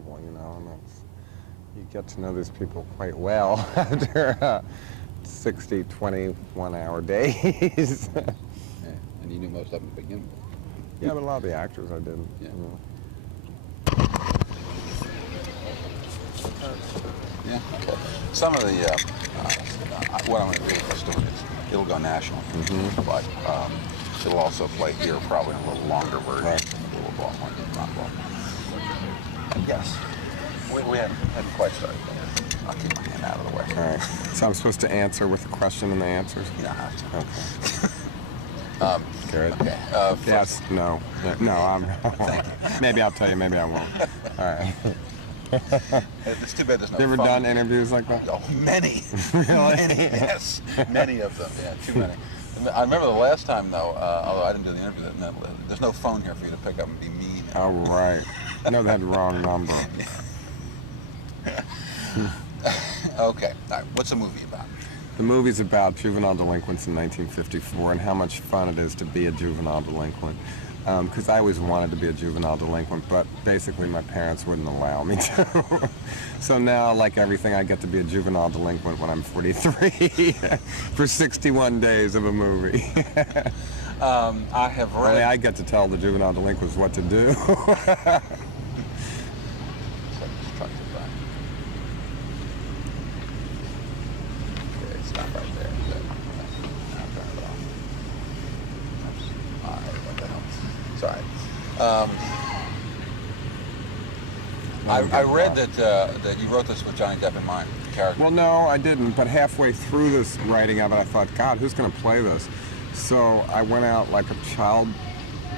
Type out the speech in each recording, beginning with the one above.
incredible, you know, and you get to know these people quite well after 60, 21-hour days. Yeah, and you knew most of them to begin with. Yeah, but a lot of the actors I didn't. Yeah. You know. Yeah. Okay. Some of the what I'm going to do with this story is it'll go national, but it'll also play here probably in a little longer version. Right. A little ball, not ball. Yes. We hadn't quite started yet. I'll keep my hand out of the way. All right. So I'm supposed to answer with the question and the answers? You don't have to. Okay. Good. Okay. Yes, no. No, I'm... Thank you. Maybe I'll tell you, maybe I won't. All right. It's too bad there's no You ever phone. done interviews like that? Oh, many. Really? Many, yes. Many of them, yeah, too many. I remember the last time, though, although I didn't do the interview, there's no phone here for you to pick up and be mean. Oh, right. No, that wrong number. Okay, all right, what's the movie about? The movie's about juvenile delinquents in 1954 and how much fun it is to be a juvenile delinquent. Because I always wanted to be a juvenile delinquent, but basically my parents wouldn't allow me to. So now, like everything, I get to be a juvenile delinquent when I'm 43 for 61 days of a movie. I have read... Only I get to tell the juvenile delinquents what to do. Sorry. I read that you wrote this with Johnny Depp in mind, the character. Well, no, I didn't, but halfway through this writing of it, I thought, God, who's going to play this? So I went out like a child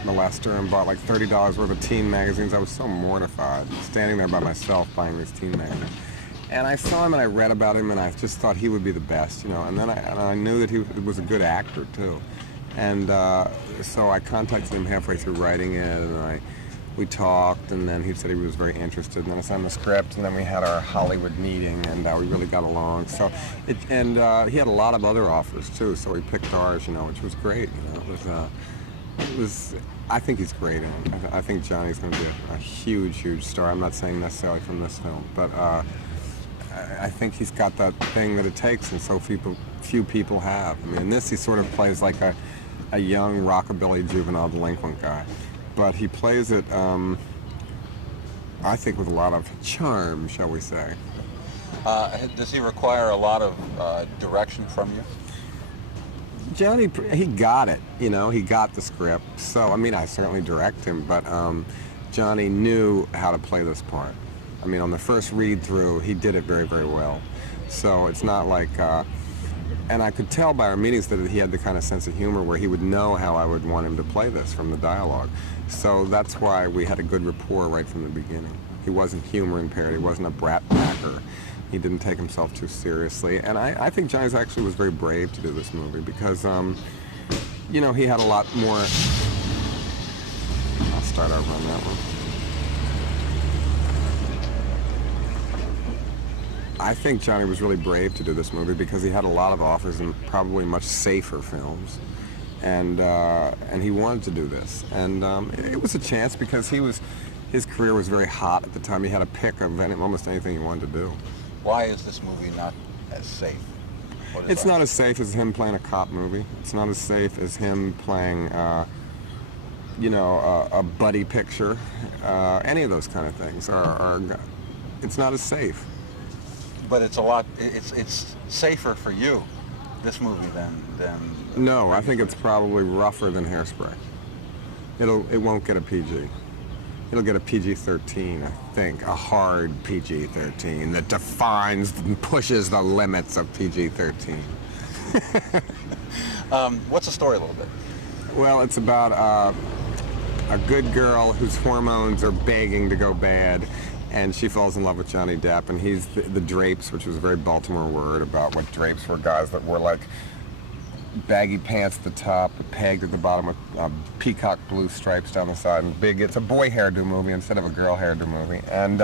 molester and bought like $30 worth of teen magazines. I was so mortified, standing there by myself buying these teen magazines. And I saw him and I read about him and I just thought he would be the best, you know. And then I knew that he was a good actor, too. And so I contacted him halfway through writing it, and we talked, and then he said he was very interested, and then I sent him the script, and then we had our Hollywood meeting, and we really got along. So, he had a lot of other offers too, so he picked ours, you know, which was great. You know, it was. I think he's great in it. I think Johnny's going to be a huge, huge star. I'm not saying necessarily from this film, but I think he's got that thing that it takes, and so few people have. I mean, in this he sort of plays like a young rockabilly juvenile delinquent guy, but he plays it, I think, with a lot of charm, shall we say. Does he require a lot of direction from you? Johnny, he got it, you know, he got the script. So, I mean, I certainly direct him, but Johnny knew how to play this part. I mean, on the first read-through, he did it very, very well. So it's not like... and I could tell by our meetings that he had the kind of sense of humor where he would know how I would want him to play this from the dialogue. So that's why we had a good rapport right from the beginning. He wasn't humor impaired, he wasn't a brat packer. He didn't take himself too seriously. And I think Johnny actually was very brave to do this movie because, you know, he had a lot more... I'll start over on that one. I think Johnny was really brave to do this movie because he had a lot of offers and probably much safer films, and he wanted to do this, and it was a chance because his career was very hot at the time. He had a pick of almost anything he wanted to do. Why is this movie not as safe? It's not as safe as him playing a cop movie. It's not as safe as him playing, you know, a buddy picture. Any of those kind of things it's not as safe. But it's a lot. It's safer for you, this movie, than. No, I think it's probably rougher than Hairspray. It won't get a PG. It'll get a PG-13, I think, a hard PG-13 that defines and pushes the limits of PG-13. What's the story a little bit? Well, it's about a good girl whose hormones are begging to go bad. And she falls in love with Johnny Depp, and he's the drapes, which was a very Baltimore word about what drapes were, guys that wore like baggy pants at the top, pegged at the bottom with peacock blue stripes down the side, and big. It's a boy hairdo movie instead of a girl hairdo movie, and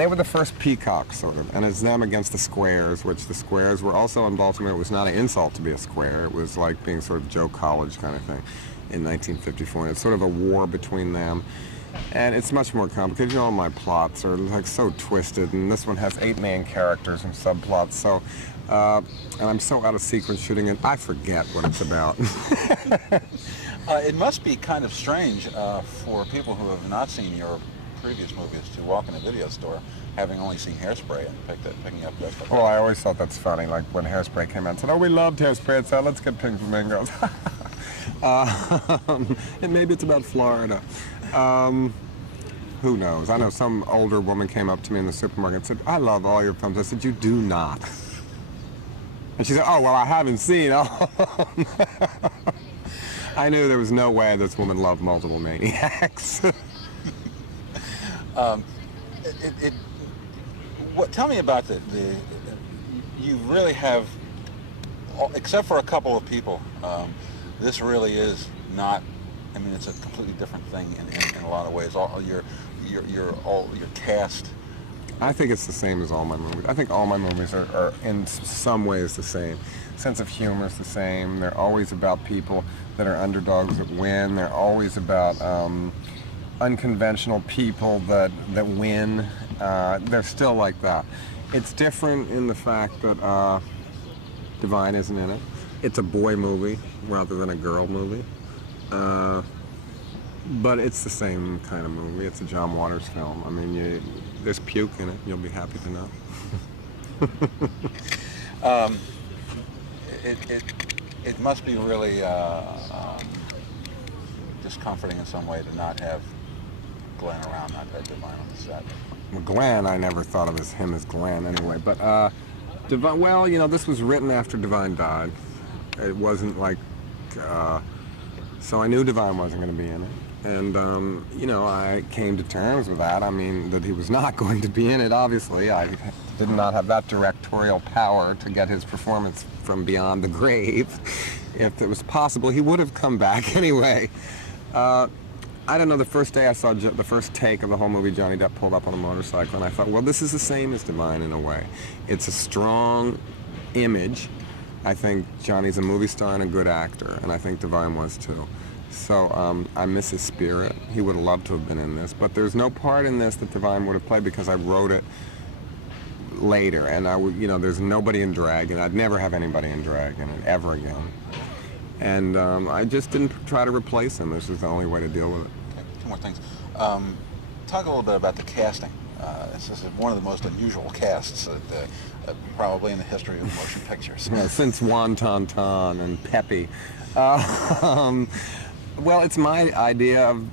they were the first peacocks, sort of, and it's them against the squares, which the squares were also in Baltimore. It was not an insult to be a square. It was like being sort of Joe College kind of thing in 1954, and it's sort of a war between them. And it's much more complicated. You know, all my plots are like so twisted, and this one has 8 main characters and subplots. So, and I'm so out of sequence shooting, and I forget what it's about. It must be kind of strange for people who have not seen your previous movies to walk in a video store having only seen Hairspray and picking up this. Well, I always thought that's funny. Like when Hairspray came out, and said, "Oh, we loved Hairspray," and said, "Let's get Pink Flamingos." And maybe it's about Florida. Who knows? I know some older woman came up to me in the supermarket and said, "I love all your films." I said, "You do not." And she said, "Oh, well, I haven't seen all." I knew there was no way this woman loved Multiple Maniacs. Tell me about you really have, except for a couple of people, this really is not, I mean, it's a completely different thing in a lot of ways. All your cast. I think it's the same as all my movies. I think all my movies are in some ways the same. Sense of humor is the same. They're always about people that are underdogs that win. They're always about unconventional people that win. They're still like that. It's different in the fact that Divine isn't in it. It's a boy movie rather than a girl movie. But it's the same kind of movie. It's a John Waters film. I mean, there's puke in it. You'll be happy to know. It must be really discomforting in some way to not have Glenn around, not have Divine on the set. Well, Glenn, I never thought of him as Glenn anyway. But Divine, well, you know, this was written after Divine died. It wasn't like, so I knew Divine wasn't going to be in it. And, you know, I came to terms with that. I mean, that he was not going to be in it, obviously. I did not have that directorial power to get his performance from beyond the grave. If it was possible, he would have come back anyway. I don't know, the first day I saw the first take of the whole movie, Johnny Depp pulled up on a motorcycle, and I thought, well, this is the same as Divine in a way. It's a strong image. I think Johnny's a movie star and a good actor, and I think Divine was too. So I miss his spirit. He would have loved to have been in this, but there's no part in this that Divine would have played because I wrote it later, and you know, there's nobody in drag, and I'd never have anybody in drag in it ever again. And I just didn't try to replace him. This is the only way to deal with it. Okay, 2 more things. Talk a little bit about the casting. This is one of the most unusual casts probably in the history of motion pictures. Yeah, since Juan Tantan and Pepe. Well, it's my idea of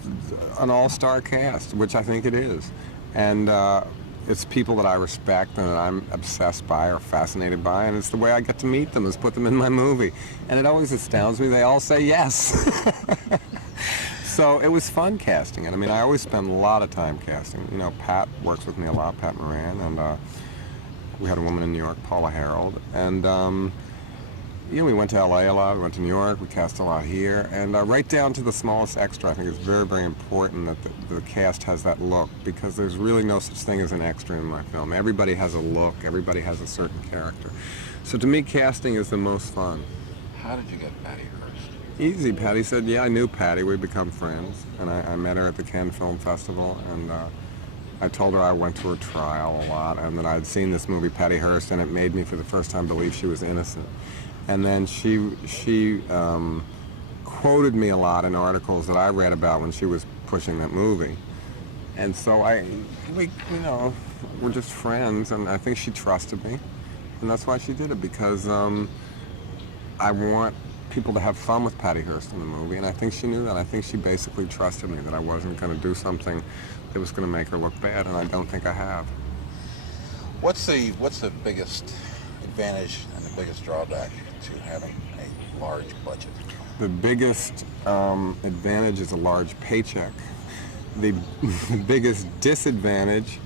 an all-star cast, which I think it is. And it's people that I respect and that I'm obsessed by or fascinated by, and it's the way I get to meet them, is put them in my movie. And it always astounds me, they all say yes. So it was fun casting it. I mean, I always spend a lot of time casting. You know, Pat works with me a lot, Pat Moran, and we had a woman in New York, Paula Harold, and you know, we went to LA a lot, we went to New York, we cast a lot here, and right down to the smallest extra. I think it's very, very important that the cast has that look, because there's really no such thing as an extra in my film. Everybody has a look, everybody has a certain character. So to me, casting is the most fun. How did you get Patty Hearst? Easy. Patty said, yeah, I knew Patty, we'd become friends, and I met her at the Cannes Film Festival, and I told her I went to her trial a lot, and that I'd seen this movie, Patty Hearst, and it made me for the first time believe she was innocent. And then she quoted me a lot in articles that I read about when she was pushing that movie. And so we, you know, we're just friends, and I think she trusted me. And that's why she did it, because I want people to have fun with Patty Hearst in the movie, and I think she knew that. I think she basically trusted me that I wasn't going to do something that was going to make her look bad, and I don't think I have. What's the biggest advantage and the biggest drawback to having a large budget? The biggest advantage is a large paycheck. The biggest disadvantage,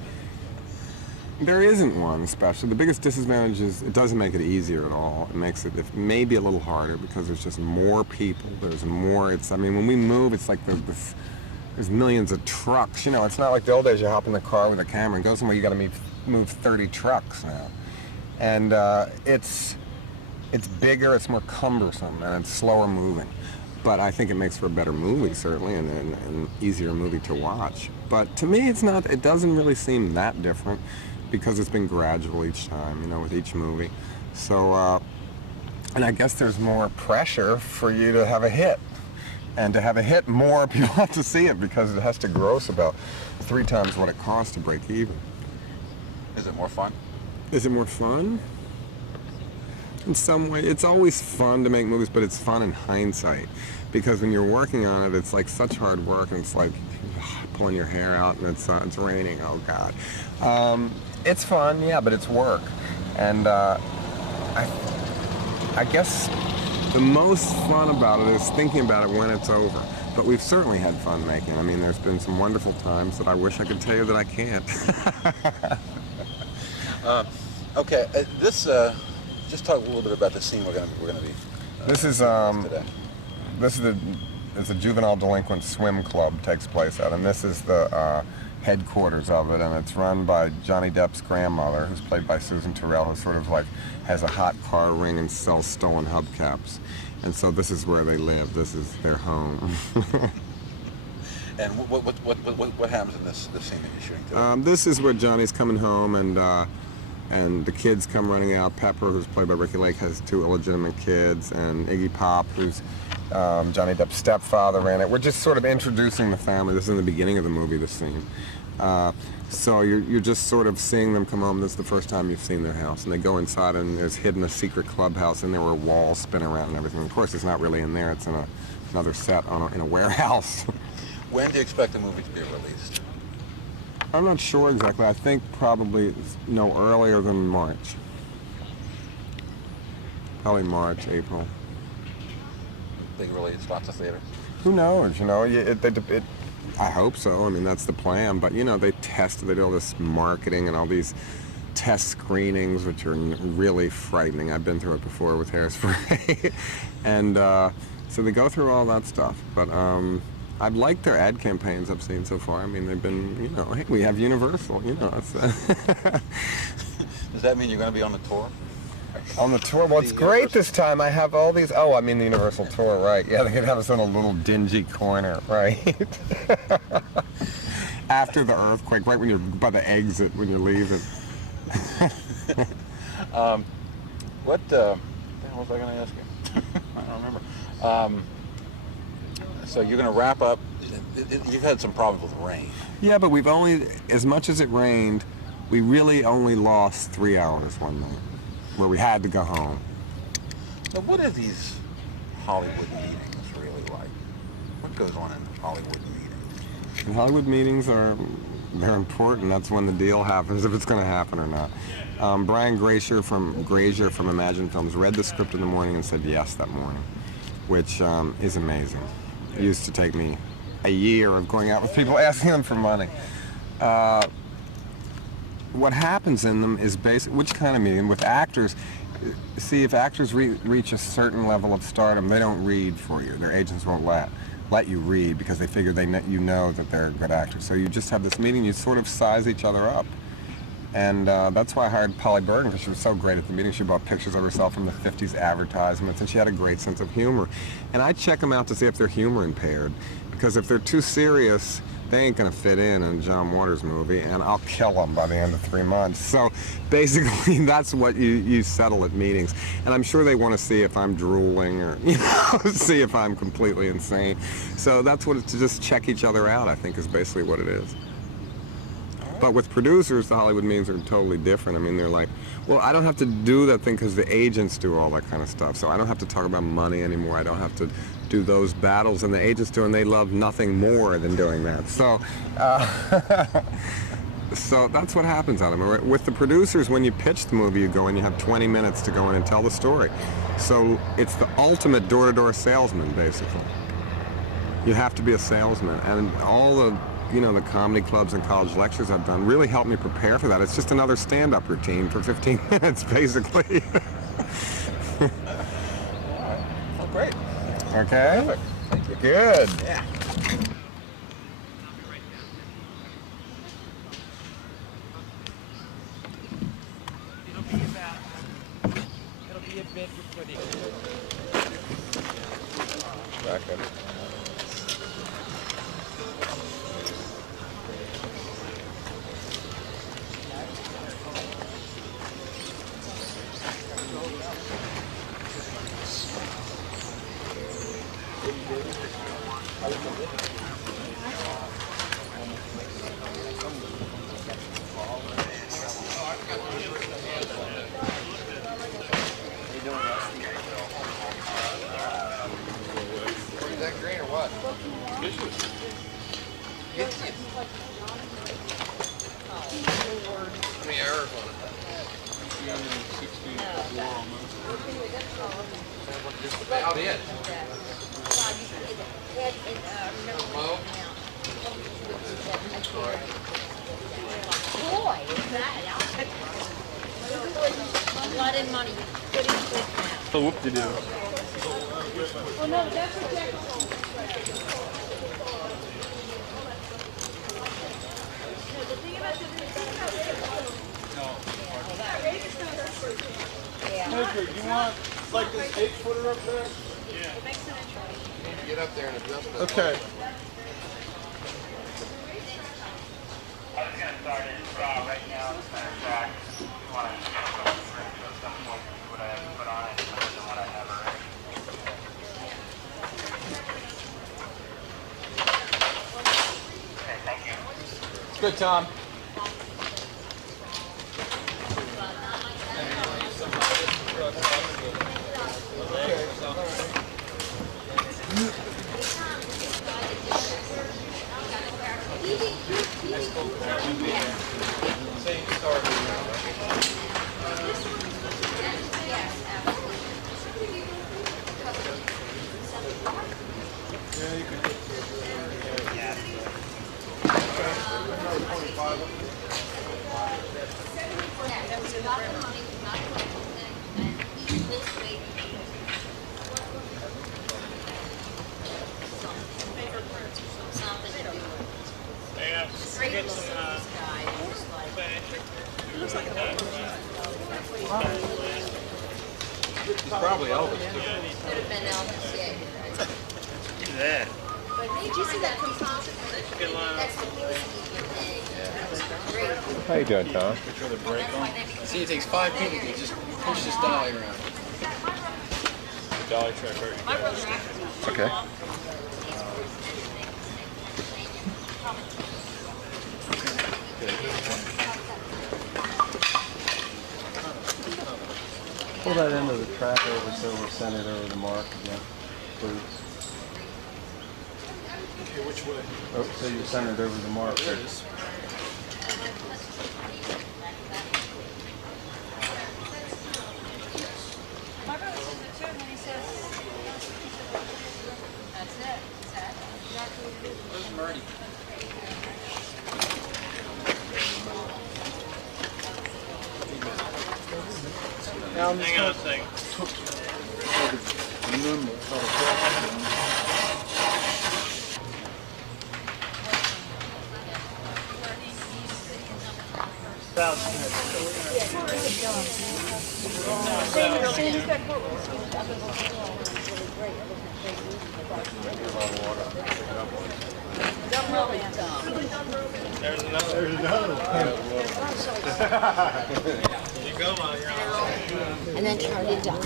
there isn't one especially. The biggest disadvantage is it doesn't make it easier at all. It makes it maybe a little harder because there's just more people. There's more. I mean, when we move, it's like there's millions of trucks. You know, it's not like the old days you hop in the car with a camera and go somewhere. You got to move 30 trucks now. And it's bigger, it's more cumbersome, and it's slower moving. but I think it makes for a better movie, certainly, and an easier movie to watch. But to me, it's not. It doesn't really seem that different because it's been gradual each time, you know, with each movie. So, and I guess there's more pressure for you to have a hit. And to have a hit, more people have to see it because it has to gross about 3 times what it costs to break even. Is it more fun? Is it more fun? In some way, it's always fun to make movies, but it's fun in hindsight. Because when you're working on it, it's like such hard work, and it's like pulling your hair out, and it's raining, oh God. It's fun, yeah, but it's work. And I guess the most fun about it is thinking about it when it's over. But we've certainly had fun making it. I mean, there's been some wonderful times that I wish I could tell you that I can't. Okay, just talk a little bit about the scene we're gonna be. This is today. It's a juvenile delinquent swim club takes place at, and this is the headquarters of it, and it's run by Johnny Depp's grandmother, who's played by Susan Terrell, who sort of like has a hot car ring and sells stolen hubcaps. And so this is where they live. This is their home. And what happens in this scene that you're shooting today? This is where Johnny's coming home, and the kids come running out. Pepper, who's played by Ricky Lake, has 2 illegitimate kids, and Iggy Pop, who's Johnny Depp's stepfather, in it. We're just sort of introducing the family. This is in the beginning of the movie, this scene. So you're just sort of seeing them come home. This is the first time you've seen their house, and they go inside, and there's hidden a secret clubhouse in there where walls spin around and everything. Of course, it's not really in there. It's in another set in a warehouse. When do you expect the movie to be released? I'm not sure exactly. I think probably no earlier than March. Probably March, April. Big release, lots of theaters. Who knows? You know, I hope so. I mean, that's the plan. But you know, they do all this marketing and all these test screenings, which are really frightening. I've been through it before with Hairspray, and so they go through all that stuff. But I've liked their ad campaigns I've seen so far. I mean, they've been, you know, hey, we have Universal. You know, it's, Does that mean you're going to be on the tour? On the tour? Well, it's great this time. I have all these. Oh, I mean the Universal tour, right? Yeah, they could have us in a little dingy corner, right? After the earthquake, right when you're by the exit when you're leaving. What the hell was I going to ask you? I don't remember. So you're going to wrap up. You've had some problems with rain. Yeah, but we've only, as much as it rained, we really only lost 3 hours one night, where we had to go home. So what are these Hollywood meetings really like? What goes on in Hollywood meetings? And Hollywood meetings they're important. That's when the deal happens, if it's going to happen or not. Brian Grazer from Imagine Films read the script in the morning and said yes that morning, which is amazing. It used to take me a year of going out with people asking them for money. What happens in them is which kind of meeting? With actors, see, if actors reach a certain level of stardom, they don't read for you. Their agents won't let you read because they figure you know that they're a good actor. So you just have this meeting, you sort of size each other up. And that's why I hired Polly Bergen, because she was so great at the meeting. She bought pictures of herself from the 50s advertisements, and she had a great sense of humor. And I check them out to see if they're humor impaired, because if they're too serious, they ain't gonna fit in a John Waters movie, and I'll kill them by the end of 3 months. So basically, that's what you settle at meetings. And I'm sure they want to see if I'm drooling or, you know, see if I'm completely insane. So that's what to just check each other out, I think, is basically what it is. But with producers, the Hollywood meetings are totally different. I mean, they're like, well, I don't have to do that thing because the agents do all that kind of stuff. So I don't have to talk about money anymore. I don't have to do those battles, and the agents do, and they love nothing more than doing that. So, so that's what happens on them. With the producers, when you pitch the movie, you go and you have 20 minutes to go in and tell the story. So it's the ultimate door-to-door salesman, basically. You have to be a salesman, and all the the comedy clubs and college lectures I've done really helped me prepare for that. It's just another stand-up routine for 15 minutes, basically. All right. Oh, great. Okay. Perfect. Thank you. Good. Yeah. It'll be a bit before the jacket. Is that green or what? How many hours on it? 364 almost. Just about it. Well, Boy, is that blood and money. Good and good now. Oh, whoop-de-doo. Oh no, that's what Jack. Edgar, you want like this 8-footer up there? get up there and adjust it. Okay. I was going to start it right now, as a matter of fact. You want to go through some more what I have to put on it, other than what I have already. Okay, thank you. It's good, Tom. Probably Elvis too. Could have been Elvis, yeah. Look at that. But did you see that composite? That's the great. How you doing, Tom? See, it takes 5 people to just push this dolly around. Dolly truck already. Okay. Pull that end of the track over so we'll send it over the mark again, please. Okay, which way? Oh, so you send it over the mark. There it is. My brother says it too, and then he says, that's it. That's exactly what it is. Where's Marty? Hang on a second. There's another. There's another. You go while you're on. And then Charlie died.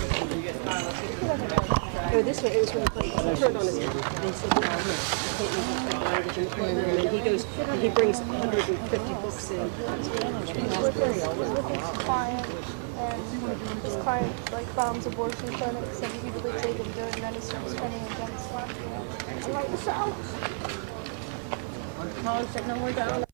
Oh, this way, it was really funny. He turned on his head. They said, I can't use that language in the room. And he goes, and he brings 150 books in. Client, and his client like bombs abortion clinics, and he believes they didn't do it, and then he starts spending against them. I'm like, so.